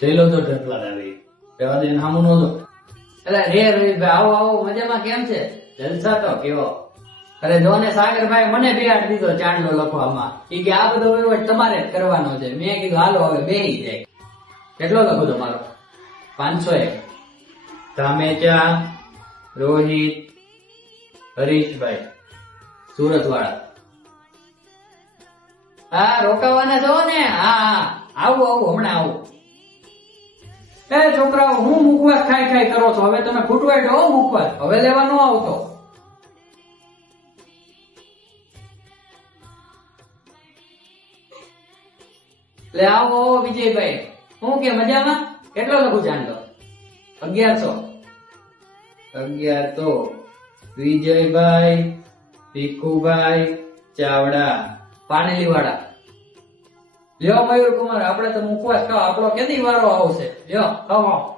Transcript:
જોઈ લો તો ઢગલા આવી રહેવા દે નામું નો દો. એટલે રે રવિભાઈ આવો આવો મજામાં કેમ છે? જલસા તો કેવો. અરે જો ને સાગરભાઈ મને બેહાડ દીધો ચાંદલો લખવામાં. ઈ કે આ બધો વહીવટ તમારે જ કરવાનો છે. મેં કીધું હાલો હવે બેહી જાય. કેટલો લખો તમારો? 501. ધામેચા રોહિત હરીશભાઈ સુરત વાળા. હા રોકાવાના છો ને? હા આવું આવું હમણાં આવું. એ છોકરાઓ હું મુખવાસ ખાઈ ખાઈ કરો છો? હવે તમે ખૂટવાય છો મુખવાસ. હવે લેવા ન આવતો. લે આવો આવો વિજયભાઈ. હું કે મજામાં? કેટલો લખું ચાંદલો? 1100. 11 તો વિજયભાઈ ભીખુભાઈ ચાવડા પાણેલી વાળા. લ્યો મયુર કુમાર આપણે તો મુખવાસ ખાઓ. આપણો કેદી વારો આવશે? લ્યો ખાઓ.